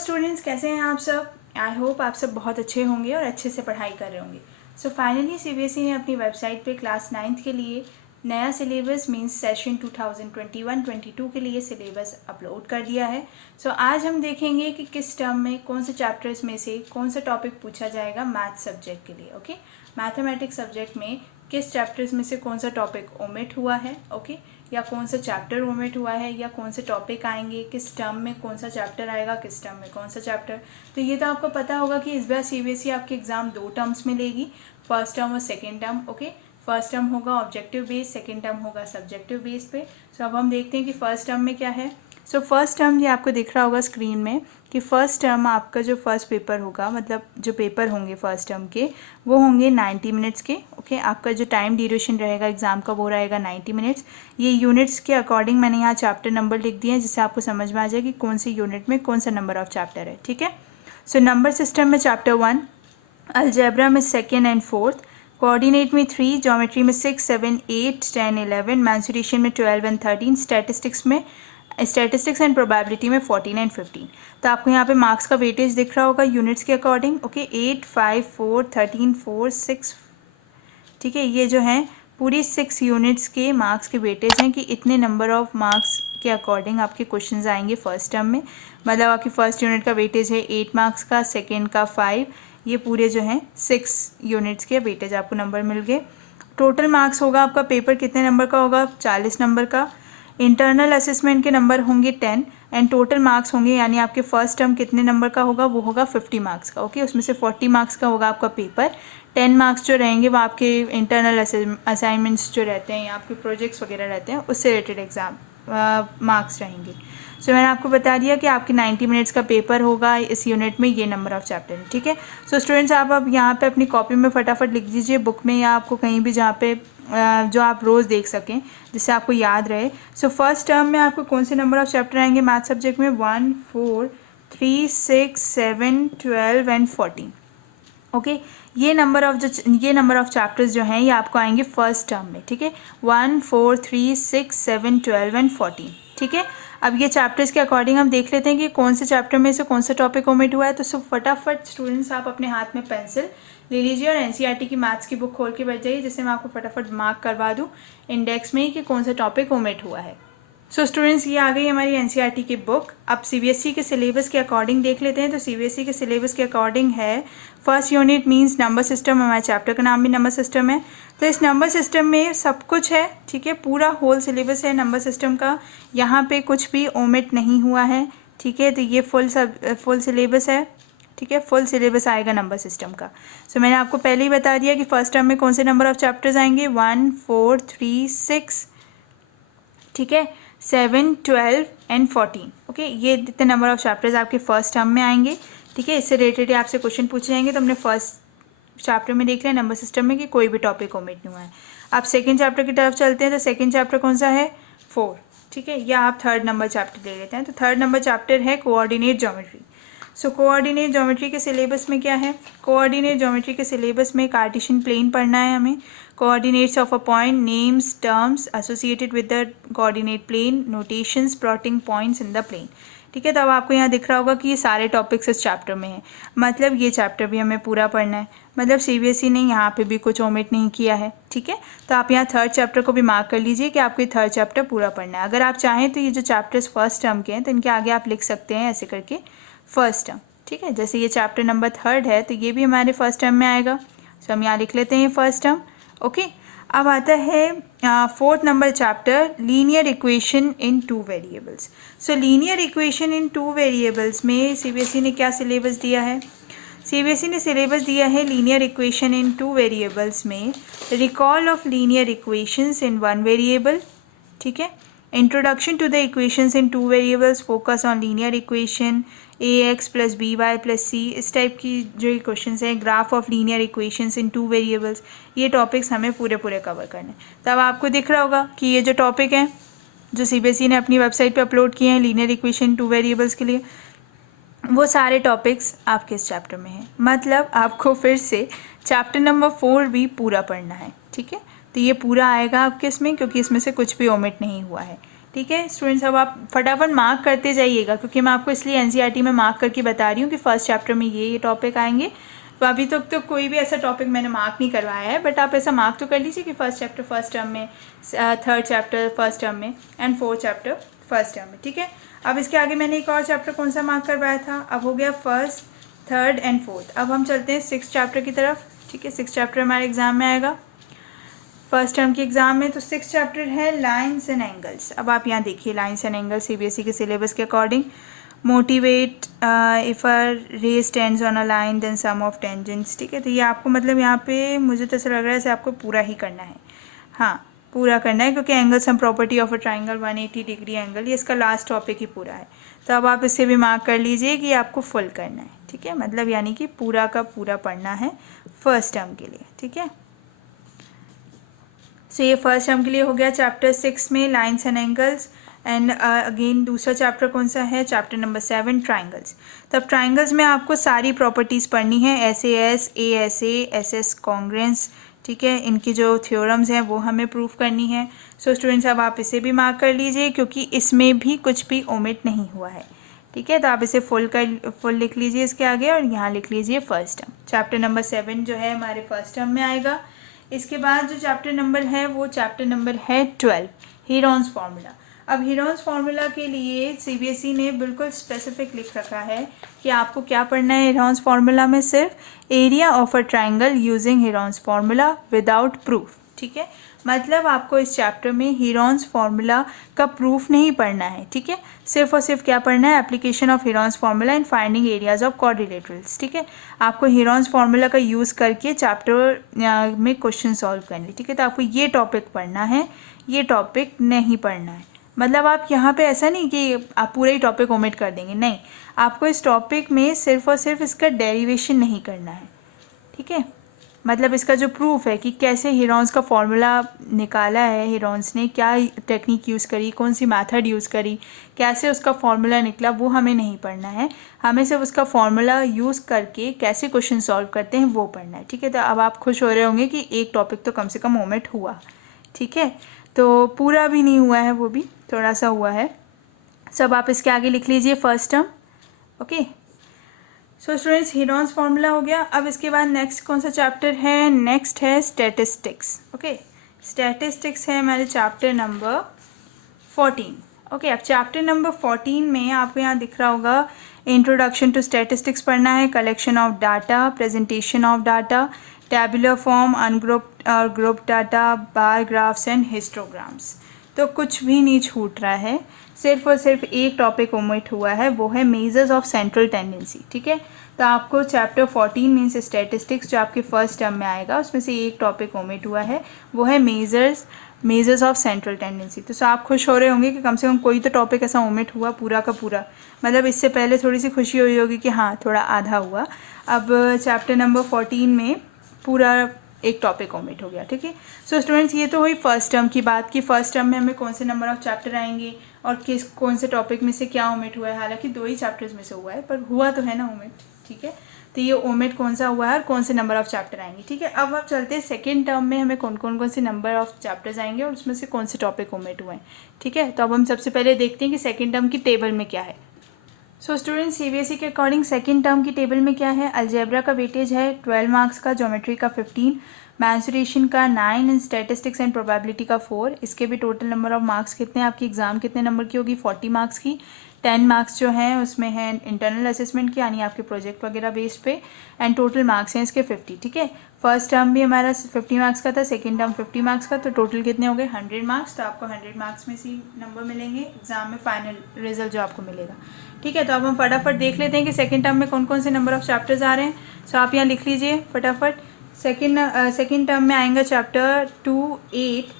Students, कैसे हैं आप सब? आई होप आप सब बहुत अच्छे होंगे और अच्छे से पढ़ाई कर रहे होंगे। सो फाइनली सीबीएसई ने अपनी वेबसाइट पे क्लास 9th के लिए नया सिलेबस मींस सेशन 2021-22 के लिए सिलेबस अपलोड कर दिया है। सो आज हम देखेंगे कि किस टर्म में कौन से चैप्टर्स में से कौन सा टॉपिक पूछा जाएगा मैथ सब्जेक्ट के लिए। ओके, मैथमेटिक्स सब्जेक्ट में किस चैप्टर्स में से कौन सा टॉपिक ओमिट हुआ है, ओके, या कौन सा चैप्टर ओमिट हुआ है, या कौन से टॉपिक आएंगे, किस टर्म में कौन सा चैप्टर आएगा, किस टर्म में कौन सा चैप्टर। तो ये तो आपको पता होगा कि इस बार सीबीएसई आपके एग्ज़ाम 2 टर्म्स में लेगी, फर्स्ट टर्म और second term. Okay, first term होगा ऑब्जेक्टिव बेस्ड, सेकेंड टर्म होगा सब्जेक्टिव बेस्ड पे। सो अब हम देखते हैं कि फर्स्ट टर्म में क्या है। सो फर्स्ट टर्म ये आपको दिख रहा होगा स्क्रीन में कि फर्स्ट टर्म आपका जो फर्स्ट पेपर होगा, मतलब जो पेपर होंगे फर्स्ट टर्म के वो होंगे 90 मिनट्स के। ओके, आपका जो टाइम ड्यूरेशन रहेगा एग्ज़ाम का वो रहेगा 90 मिनट्स। ये यूनिट्स के अकॉर्डिंग मैंने यहाँ चैप्टर नंबर लिख दिए हैं जिससे आपको समझ में आ जाए कि कौन सी यूनिट में कौन सा नंबर ऑफ चैप्टर है। ठीक है, सो नंबर सिस्टम में चैप्टर 1, अलजेब्रा में 2nd and 4th, कोऑर्डिनेट में 3, ज्योमेट्री में 6, 7, 8, 10, 11, मेंसुरेशन में 12 and 13, स्टैटिस्टिक्स एंड प्रोबेबिलिटी में 14 and 15। तो आपको यहाँ पे मार्क्स का वेटेज दिख रहा होगा यूनिट्स के अकॉर्डिंग। ओके, 8, 5, 4, 13, 4, 6। ठीक है, ये जो हैं पूरी 6 यूनिट्स के मार्क्स के वेटेज हैं कि इतने नंबर ऑफ मार्क्स के अकॉर्डिंग आपके क्वेश्चंस आएंगे फर्स्ट टर्म में। मतलब आपकी फर्स्ट यूनिट का वेटेज है 8 मार्क्स का, सेकेंड का 5, ये पूरे जो हैं 6 यूनिट्स के वेटेज आपको नंबर मिल गए। टोटल मार्क्स होगा आपका पेपर कितने नंबर का होगा? 40 नंबर का। इंटरनल असेसमेंट के नंबर होंगे 10 एंड टोटल मार्क्स होंगे, यानी आपके फर्स्ट टर्म कितने नंबर का होगा वो होगा 50 मार्क्स का। ओके, उसमें से 40 मार्क्स का होगा आपका पेपर, 10 मार्क्स जो रहेंगे वो आपके इंटरनल असाइनमेंट्स जो रहते हैं या आपके प्रोजेक्ट्स वगैरह रहते हैं उससे रिलेटेड एग्ज़ाम मार्क्स रहेंगे। सो मैंने आपको बता दिया कि आपके 90 मिनट्स का पेपर होगा, इस यूनिट में ये नंबर ऑफ चैप्टर है। ठीक है, सो स्टूडेंट्स आप अब यहाँ पे अपनी कॉपी में फटाफट लिख दीजिए, बुक में या आपको कहीं भी जहाँ पे जो आप रोज़ देख सकें जिससे आपको याद रहे। सो फर्स्ट टर्म में आपको कौन से नंबर ऑफ चैप्टर आएंगे मैथ सब्जेक्ट में? 1, 4, 3, 6, 7, 12 एंड 14। ओके, ये नंबर ऑफ चैप्टर्स जो हैं ये आपको आएंगे फर्स्ट टर्म में। ठीक है, 1, 4, 3, 6, 7, 12 एंड 14। ठीक है, अब ये चैप्टर्स के अकॉर्डिंग हम देख लेते हैं कि कौन से चैप्टर में से कौन सा टॉपिक ओमिट हुआ है। तो फटाफट स्टूडेंट्स आप अपने हाथ में पेंसिल ले लीजिए और एनसीईआरटी की मैथ्स की बुक खोल के बैठ जाइए जिससे मैं आपको फटाफट मार्क करवा दूँ इंडेक्स में कि कौन सा टॉपिक ओमिट हुआ है। सो स्टूडेंट्स, ये आ गई हमारी एनसीईआरटी की बुक। अब सीबीएसई के सिलेबस के अकॉर्डिंग देख लेते हैं। तो सीबीएसई के सिलेबस के अकॉर्डिंग है first unit means number system, हमारे चैप्टर का नाम भी नंबर सिस्टम है। तो इस नंबर सिस्टम में सब कुछ है। ठीक है, पूरा होल सिलेबस है नंबर सिस्टम का, यहाँ पे कुछ भी ओमिट नहीं हुआ है। ठीक है, तो ये फुल सिलेबस है। ठीक है, फुल सिलेबस आएगा नंबर सिस्टम का। सो मैंने आपको पहले ही बता दिया कि फर्स्ट टर्म में कौन से नंबर ऑफ चैप्टर्स आएंगे? 1, 4, 3, 6, ठीक है, 7, 12 एंड 14। ओके, ये जितने नंबर ऑफ चैप्टर्स आपके फर्स्ट टर्म में आएंगे। ठीक है, इससे रिलेटेड आपसे क्वेश्चन पूछे जाएंगे। तो हमने फर्स्ट चैप्टर में देख लिया नंबर सिस्टम में कि कोई भी टॉपिक ओमिट नहीं हुआ है। आप सेकंड चैप्टर की तरफ चलते हैं। तो सेकंड चैप्टर कौन सा है? 4। ठीक है, या आप थर्ड नंबर चैप्टर ले लेते हैं। तो थर्ड नंबर चैप्टर है coordinate geometry. So coordinate geometry के सिलेबस में क्या है? कोऑर्डिनेट ज्योमेट्री के सिलेबस में कार्टेशियन प्लेन पढ़ना है हमें, coordinates of a point, names, terms associated with the coordinate plane, notations, plotting points in the plane. ठीक है, तो अब आपको यहाँ दिख रहा होगा कि ये सारे टॉपिक्स इस चैप्टर में हैं, मतलब ये चैप्टर भी हमें पूरा पढ़ना है। मतलब सीबीएसई ने यहाँ पे भी कुछ ओमिट नहीं किया है। ठीक है, तो आप यहाँ थर्ड चैप्टर को भी मार्क कर लीजिए कि आपको ये थर्ड चैप्टर पूरा पढ़ना है। अगर आप चाहें तो ये जो चैप्टर्स फर्स्ट टर्म के हैं तो इनके आगे आप लिख सकते हैं ऐसे करके फर्स्ट टर्म। ठीक है, जैसे ये चैप्टर नंबर 3 है तो ये भी हमारे फर्स्ट टर्म में आएगा। सो हम यहाँ लिख लेते हैं ये फर्स्ट टर्म। ओके, अब आता है 4th number chapter, linear equation in 2 variables. So linear equation in 2 variables में सीबीएसई ने क्या सिलेबस दिया है? सीबीएसई ने सिलेबस दिया है लीनियर इक्वेशन इन 2 वेरिएबल्स में recall of linear equations in 1 variable. ठीक है, introduction to the equations in 2 variables, focus on linear equation, ax + by + c, इस टाइप की जो क्वेश्चंस हैं, graph of linear equations in 2 variables, ये topics हमें पूरे कवर करने हैं। तब आपको दिख रहा होगा कि ये जो टॉपिक हैं जो सीबीएसई ने अपनी वेबसाइट पे अपलोड किए हैं लीनियर इक्वेशन 2 वेरिएबल्स के लिए, वो सारे टॉपिक्स आपके इस चैप्टर में हैं। मतलब आपको फिर से चैप्टर नंबर 4 भी पूरा पढ़ना है। ठीक है, तो ये पूरा आएगा आपके इसमें, क्योंकि इसमें से कुछ भी ओमिट नहीं हुआ है। ठीक है स्टूडेंट्स, अब आप फटाफट मार्क करते जाइएगा, क्योंकि मैं आपको इसलिए एनसीईआरटी में मार्क करके बता रही हूँ कि फर्स्ट चैप्टर में ये टॉपिक आएंगे। तो अभी तक तो कोई भी ऐसा टॉपिक मैंने मार्क नहीं करवाया है, बट आप ऐसा मार्क तो कर लीजिए कि फर्स्ट चैप्टर फर्स्ट टर्म में, थर्ड चैप्टर फर्स्ट टर्म में, and fourth chapter first term में। ठीक है, अब इसके आगे मैंने एक और चैप्टर कौन सा मार्क करवाया था, अब हो गया फर्स्ट, थर्ड एंड फोर्थ। अब हम चलते हैं सिक्स चैप्टर की तरफ। ठीक है, सिक्स चैप्टर हमारे एग्जाम में आएगा फर्स्ट टर्म के एग्जाम में। तो सिक्स चैप्टर है लाइन्स एंड एंगल्स। अब आप यहाँ देखिए, लाइन्स एंड एंगल्स सीबीएसई के सिलेबस के according, motivate if a ray stands on a line then sum of tangents. ठीक है, तो ये आपको मतलब यहाँ पे मुझे तो ऐसा लग रहा है इसे आपको पूरा ही करना है। हाँ, पूरा करना है, क्योंकि angle sum property of a triangle 180 degree angle, ये इसका लास्ट टॉपिक ही पूरा है। तो अब आप इसे भी मार्क कर लीजिए कि आपको फुल करना है। ठीक है, मतलब यानी कि पूरा का पूरा पढ़ना है फर्स्ट टर्म के लिए। ठीक है, सो ये फर्स्ट टर्म के लिए हो गया चैप्टर 6 में lines and angles. And again दूसरा चैप्टर कौन सा है, चैप्टर नंबर 7 ट्राइंगल्स। तब ट्राइंगल्स में आपको सारी प्रॉपर्टीज़ पढ़नी है, SAS, ASA, SS कॉन्ग्रेंस। ठीक है, इनकी जो थ्योरम्स हैं वो हमें प्रूफ करनी है। सो स्टूडेंट्स, अब आप इसे भी मार्क कर लीजिए, क्योंकि इसमें भी कुछ भी ओमिट नहीं हुआ है। ठीक है, तो आप इसे फुल लिख लीजिए इसके आगे, और यहाँ लिख लीजिए फर्स्ट टर्म। चैप्टर नंबर 7 जो है हमारे फर्स्ट टर्म में आएगा। इसके बाद जो चैप्टर नंबर है वो चैप्टर नंबर है 12, हीरोन्स फार्मूला। अब हीरोन्स फार्मूला के लिए सीबीएसई ने बिल्कुल स्पेसिफिक लिख रखा है कि आपको क्या पढ़ना है हीरोन्स फार्मूला में, सिर्फ area of a triangle using Heron's formula without proof. ठीक है, मतलब आपको इस चैप्टर में हीरोन्स फार्मूला का प्रूफ नहीं पढ़ना है। ठीक है, सिर्फ और सिर्फ क्या पढ़ना है, application of Heron's formula in finding areas of quadrilaterals. ठीक है, आपको हीरोन्स फार्मूला का यूज़ करके चैप्टर में क्वेश्चन सॉल्व करने। ठीक है, तो आपको ये टॉपिक पढ़ना है, ये टॉपिक नहीं पढ़ना है। मतलब आप यहाँ पे ऐसा नहीं कि आप पूरा ही टॉपिक ओमिट कर देंगे, नहीं, आपको इस टॉपिक में सिर्फ और सिर्फ इसका डेरिवेशन नहीं करना है। ठीक है, मतलब इसका जो प्रूफ है कि कैसे हीरोन्स का फॉर्मूला निकाला है, हीरोन्स ने क्या टेक्निक यूज़ करी, कौन सी मेथड यूज़ करी, कैसे उसका फॉर्मूला निकला, वो हमें नहीं पढ़ना है। हमें सिर्फ उसका फॉर्मूला यूज़ करके कैसे क्वेश्चन सॉल्व करते हैं वो पढ़ना है। ठीक है, तो अब आप खुश हो रहे होंगे कि एक टॉपिक तो कम से कम ओमिट हुआ। ठीक है, तो पूरा भी नहीं हुआ है, वो भी थोड़ा सा हुआ है। सब आप इसके आगे लिख लीजिए first term. Okay, so students, Heron's formula हो गया। अब इसके बाद नेक्स्ट कौन सा चैप्टर है, नेक्स्ट है स्टैटिस्टिक्स। ओके, स्टैटिस्टिक्स है हमारे चैप्टर नंबर 14। ओके, अब चैप्टर नंबर 14 में आपको यहाँ दिख रहा होगा इंट्रोडक्शन टू स्टैटिस्टिक्स पढ़ना है, collection of data, presentation of data, tabular form, ungrouped और group data, bar graphs and histograms. तो कुछ भी नहीं छूट रहा है, सिर्फ और सिर्फ एक टॉपिक ओमिट हुआ है, वो है मेजर्स ऑफ सेंट्रल टेंडेंसी। ठीक है, तो आपको चैप्टर 14 मीन्स स्टैटिस्टिक्स जो आपके फर्स्ट टर्म में आएगा उसमें से एक टॉपिक ओमिट हुआ है, वो है मेजर्स ऑफ सेंट्रल टेंडेंसी। तो आप खुश हो रहे होंगे कि कम से कम कोई तो टॉपिक ऐसा ओमिट हुआ पूरा का पूरा। मतलब इससे पहले थोड़ी सी खुशी हुई होगी कि हाँ थोड़ा आधा हुआ। अब चैप्टर नंबर 14 में पूरा एक टॉपिक ओमिट हो गया। ठीक है, सो स्टूडेंट्स, ये तो हुई फर्स्ट टर्म की बात कि फर्स्ट टर्म में हमें कौन से नंबर ऑफ चैप्टर आएंगे और कौन से टॉपिक में से क्या ओमिट हुआ है। हालांकि 2 ही चैप्टर्स में से हुआ है, पर हुआ तो है ना ओमिट। ठीक है, तो ये ओमिट कौन सा हुआ है और कौन से नंबर ऑफ चैप्टर आएंगे। ठीक है, अब आप चलते हैं सेकेंड टर्म में हमें कौन से नंबर ऑफ चैप्टर्स आएंगे और उसमें से कौन से टॉपिक ओमिट हुए हैं। ठीक है, तो अब हम सबसे पहले देखते हैं कि सेकेंड टर्म की टेबल में क्या है। सो स्टूडेंट, सीबीएसई के अकॉर्डिंग सेकेंड टर्म की टेबल में क्या है, अलजेब्रा का वेटेज है 12 मार्क्स का, ज्योमेट्री का 15, मैंसुरेशन का 9 एंड स्टैटिस्टिक्स एंड प्रोबेबिलिटी का 4। इसके भी टोटल नंबर ऑफ मार्क्स कितने, आपकी एग्जाम कितने नंबर की होगी, 40 मार्क्स की। 10 मार्क्स जो हैं उसमें है इंटरनल असेसमेंट की, यानी आपके प्रोजेक्ट वगैरह बेस्ड पे, एंड टोटल मार्क्स हैं इसके 50। ठीक है, फर्स्ट टर्म भी हमारा 50 मार्क्स का था, सेकेंड टर्म 50 मार्क्स का, तो टोटल कितने हो गए 100 मार्क्स। तो आपको 100 मार्क्स में से नंबर मिलेंगे एग्जाम में, फाइनल रिजल्ट जो आपको मिलेगा। ठीक है, तो अब हम फटाफट देख लेते हैं कि सेकेंड टर्म में कौन से नंबर ऑफ चैप्टर्स आ रहे हैं। सो आप यहाँ लिख लीजिए फटाफट। सेकेंड टर्म में आएगा चैप्टर 2, 8,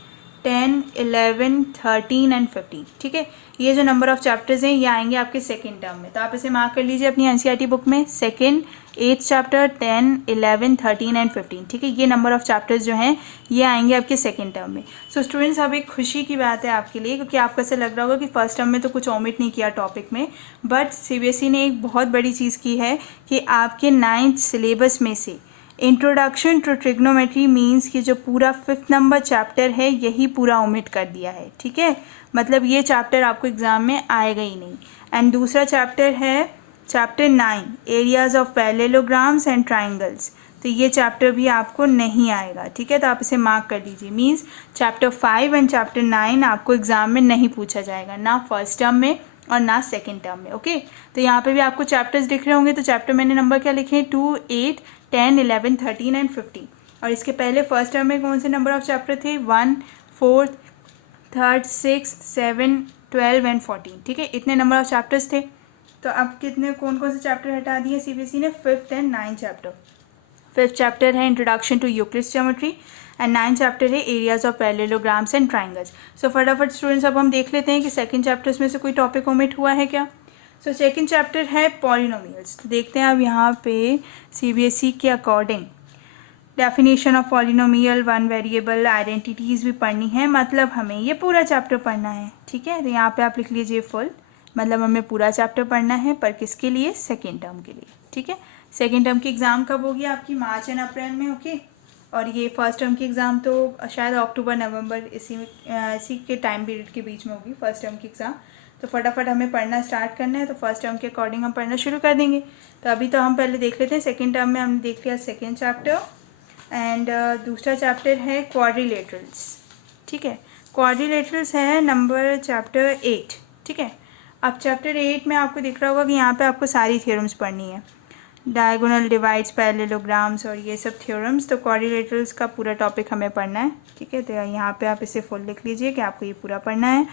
10, 11, 13 एंड 15। ठीक है, ये जो नंबर ऑफ चैप्टर्स हैं ये आएंगे आपके सेकेंड टर्म में। तो आप इसे मार्क कर लीजिए अपनी एनसीईआरटी बुक में, सेकेंड, 8th चैप्टर, 10, 11, 13 एंड 15। ठीक है, ये नंबर ऑफ चैप्टर्स जो हैं ये आएंगे आपके सेकेंड टर्म में। सो स्टूडेंट्स, अब एक खुशी की बात है आपके लिए, क्योंकि आपको ऐसा लग रहा होगा कि फर्स्ट टर्म में तो कुछ ओमिट नहीं किया टॉपिक में, बट सीबीएसई ने एक बहुत बड़ी चीज़ की है कि आपके 9th सिलेबस में से इंट्रोडक्शन टू ट्रिग्नोमेट्री मीन्स कि जो पूरा 5th नंबर चैप्टर है यही पूरा ओमिट कर दिया है, ठीक है। मतलब ये चैप्टर आपको एग्ज़ाम में आएगा ही नहीं। एंड दूसरा चैप्टर है chapter 9 areas of parallelograms and triangles, तो ये चैप्टर भी आपको नहीं आएगा, ठीक है। तो आप इसे मार्क कर लीजिए। मीन्स चैप्टर 5 एंड चैप्टर 9 आपको एग्ज़ाम में नहीं पूछा जाएगा, ना फर्स्ट टर्म में और ना सेकेंड टर्म में, ओके। तो यहाँ पे भी आपको चैप्टर्स दिख रहे होंगे। तो चैप्टर मैंने नंबर क्या लिखे हैं, 2, 8, 10, 11, 13 एंड 15। और इसके पहले फर्स्ट टर्म में कौन से नंबर ऑफ चैप्टर थे, 1, 4, 3, 6, 7, 12 एंड 14, ठीक है। इतने नंबर ऑफ चैप्टर्स थे। तो अब कितने कौन कौन से चैप्टर हटा दिए सीबीएसई ने, 5th and 9th chapter. 5th chapter है introduction to Euclid's geometry and 9th chapter है areas of parallelograms and triangles. So फटाफट स्टूडेंट्स अब हम देख लेते हैं कि सेकंड चैप्टर्स में से कोई टॉपिक ओमिट हुआ है क्या। सो सेकंड चैप्टर है पॉलिनोमियल्स। तो देखते हैं अब यहाँ पे सीबीएसई के according definition of polynomial, one variable, identities भी पढ़नी है। मतलब हमें ये पूरा चैप्टर पढ़ना है, ठीक है। तो यहाँ पे आप लिख लीजिए फुल, मतलब हमें पूरा चैप्टर पढ़ना है, पर किसके लिए, सेकेंड टर्म के लिए, ठीक है। सेकेंड टर्म की एग्ज़ाम कब होगी आपकी, मार्च एंड अप्रैल में, ओके। और ये फर्स्ट टर्म की एग्ज़ाम तो शायद अक्टूबर नवंबर इसी के टाइम पीरियड के बीच में होगी फर्स्ट टर्म की एग्ज़ाम। तो फटाफट हमें पढ़ना स्टार्ट करना है। तो फर्स्ट टर्म के अकॉर्डिंग हम पढ़ना शुरू कर देंगे। तो अभी तो हम पहले देख लेते हैं सेकेंड टर्म में हमने देख लिया सेकेंड चैप्टर एंड दूसरा चैप्टर है क्वाड्रिलेटरल्स, ठीक है। क्वाड्रिलेटरल्स है नंबर चैप्टर 8, ठीक है। अब चैप्टर 8 में आपको दिख रहा होगा कि यहाँ पे आपको सारी थ्योरम्स पढ़नी है, डायगोनल डिवाइड्स, पैरेललोग्राम्स और ये सब थ्योरम्स। तो क्वाड्रिलेटरल्स का पूरा टॉपिक हमें पढ़ना है, ठीक है। तो यहाँ पे आप इसे फुल लिख लीजिए कि आपको ये पूरा पढ़ना है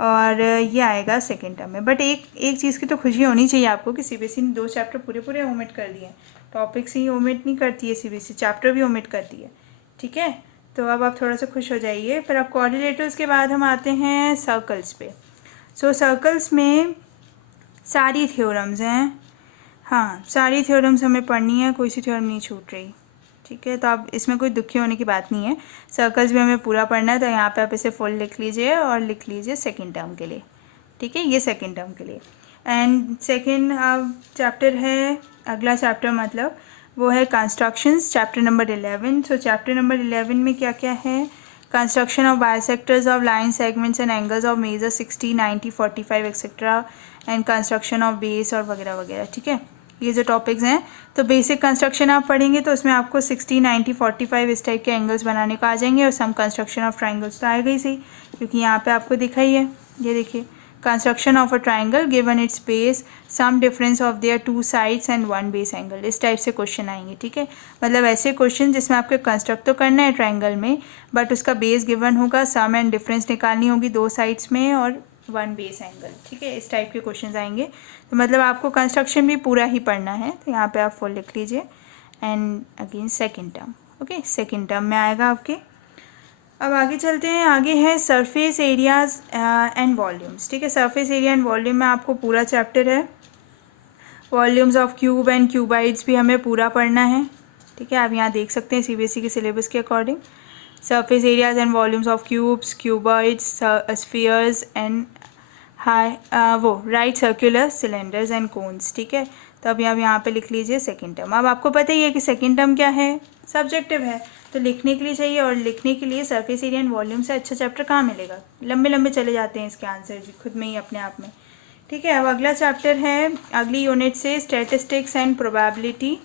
और ये आएगा सेकेंड टर्म में। बट एक चीज़ की तो खुशी होनी चाहिए आपको कि सीबीएसई ने 2 चैप्टर पूरे ओमिट कर दिए हैं। टॉपिक्स ही ओमिट नहीं करती है सीबीएसई, चैप्टर भी ओमिट करती है, ठीक है। तो अब आप थोड़ा सा खुश हो जाइए। फिर अब क्वाड्रिलेटरल्स के बाद हम आते हैं सर्कल्स पे। सो सर्कल्स में सारी थ्योरम्स हैं, हाँ सारी थ्योरम्स हमें पढ़नी है, कोई सी थ्योरम नहीं छूट रही, ठीक है। तो अब इसमें कोई दुखी होने की बात नहीं है, सर्कल्स भी हमें पूरा पढ़ना है। तो यहाँ पे आप इसे फुल लिख लीजिए और लिख लीजिए सेकेंड टर्म के लिए, ठीक है, ये सेकेंड टर्म के लिए। एंड सेकेंड अब चैप्टर है, अगला चैप्टर मतलब वो है constructions, chapter number 11। So chapter number 11 में क्या क्या है, construction of bisectors of line segments and angles of measure 60, 90, 45 etcetera and construction of base और वगैरह वगैरह, ठीक है। ये जो टॉपिक्स हैं, तो बेसिक कंस्ट्रक्शन आप पढ़ेंगे तो उसमें आपको 60, 90, 45 इस टाइप के एंगल्स बनाने को आ जाएंगे। और सम कंस्ट्रक्शन ऑफ ट्राइंगल्स तो आएगा ही सही, क्योंकि यहाँ पे आपको दिखा ही है, ये देखिए construction of a triangle given its base, sum difference of their 2 sides and 1 base angle, इस टाइप से क्वेश्चन आएंगे, ठीक है। मतलब ऐसे क्वेश्चन जिसमें आपको कंस्ट्रक्ट तो करना है ट्राइंगल में, बट उसका बेस गिवन होगा, सम एंड डिफरेंस निकालनी होगी 2 साइड्स में और 1 बेस एंगल, ठीक है। इस टाइप के क्वेश्चन आएंगे। तो मतलब आपको कंस्ट्रक्शन भी पूरा ही पढ़ना है। तो यहाँ पे आप फुल लिख लीजिए and again second term, okay, second term में आएगा आपके। अब आगे चलते हैं, आगे है सरफेस एरियाज एंड वॉल्यूम्स, ठीक है। सरफेस एरिया एंड वॉल्यूम में आपको पूरा चैप्टर है। वॉल्यूम्स ऑफ क्यूब एंड क्यूबाइड्स भी हमें पूरा पढ़ना है, ठीक है। आप यहाँ देख सकते हैं सीबीएसई के सिलेबस के according surface areas and volumes of cubes, cuboids, spheres and वो right circular cylinders and cones, ठीक है। तो अब यहाँ पे लिख लीजिए सेकेंड टर्म। अब आपको पता ही है कि सेकेंड टर्म क्या है, सब्जेक्टिव है, तो लिखने के लिए चाहिए। और लिखने के लिए सरफेस एरिया एंड वॉल्यूम से अच्छा चैप्टर कहाँ मिलेगा, लंबे लंबे चले जाते हैं इसके आंसर भी खुद में ही अपने आप में, ठीक है। अब अगला चैप्टर है, अगली यूनिट से स्टैटिस्टिक्स एंड प्रोबेबिलिटी।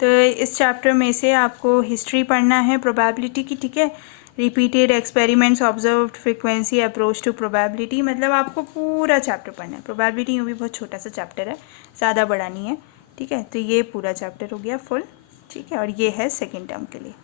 तो इस चैप्टर में से आपको हिस्ट्री पढ़ना है प्रोबेबिलिटी की, ठीक है। Repeated experiments, observed frequency, approach to probability, मतलब आपको पूरा चैप्टर पढ़ना है। प्रोबेबिलिटी यूँ भी बहुत छोटा सा चैप्टर है, ज़्यादा बड़ा नहीं है, ठीक है। तो ये पूरा चैप्टर हो गया फुल, ठीक है। और ये है सेकेंड टर्म के लिए,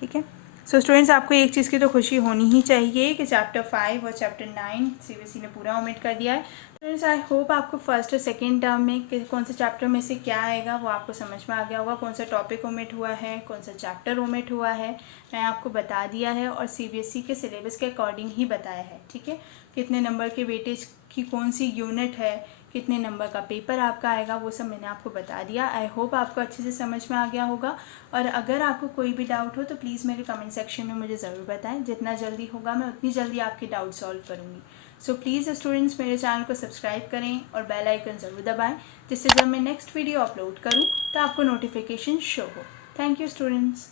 ठीक है। सो स्टूडेंट्स आपको एक चीज़ की तो खुशी होनी ही चाहिए कि चैप्टर 5 और चैप्टर 9 सीबीएसई ने पूरा ओमिट कर दिया है। स्टूडेंट्स आई होप आपको फर्स्ट और सेकेंड टर्म में कौन से चैप्टर में से क्या आएगा वो आपको समझ में आ गया होगा, कौन सा टॉपिक ओमिट हुआ है, कौन सा चैप्टर ओमिट हुआ है, मैं आपको बता दिया है और सीबीएसई के सिलेबस के अकॉर्डिंग ही बताया है, ठीक है। कितने नंबर के वेटेज की कौन सी यूनिट है, कितने नंबर का पेपर आपका आएगा, वो सब मैंने आपको बता दिया। आई होप आपको अच्छे से समझ में आ गया होगा। और अगर आपको कोई भी डाउट हो तो प्लीज़ मेरे कमेंट सेक्शन में मुझे ज़रूर बताएं। जितना जल्दी होगा मैं उतनी जल्दी आपके डाउट सॉल्व करूँगी। सो प्लीज़ स्टूडेंट्स मेरे चैनल को सब्सक्राइब करें और बेल आइकन ज़रूर दबाएं, जिससे जब मैं नेक्स्ट वीडियो अपलोड करूँ तो आपको नोटिफिकेशन शो हो। Thank you students.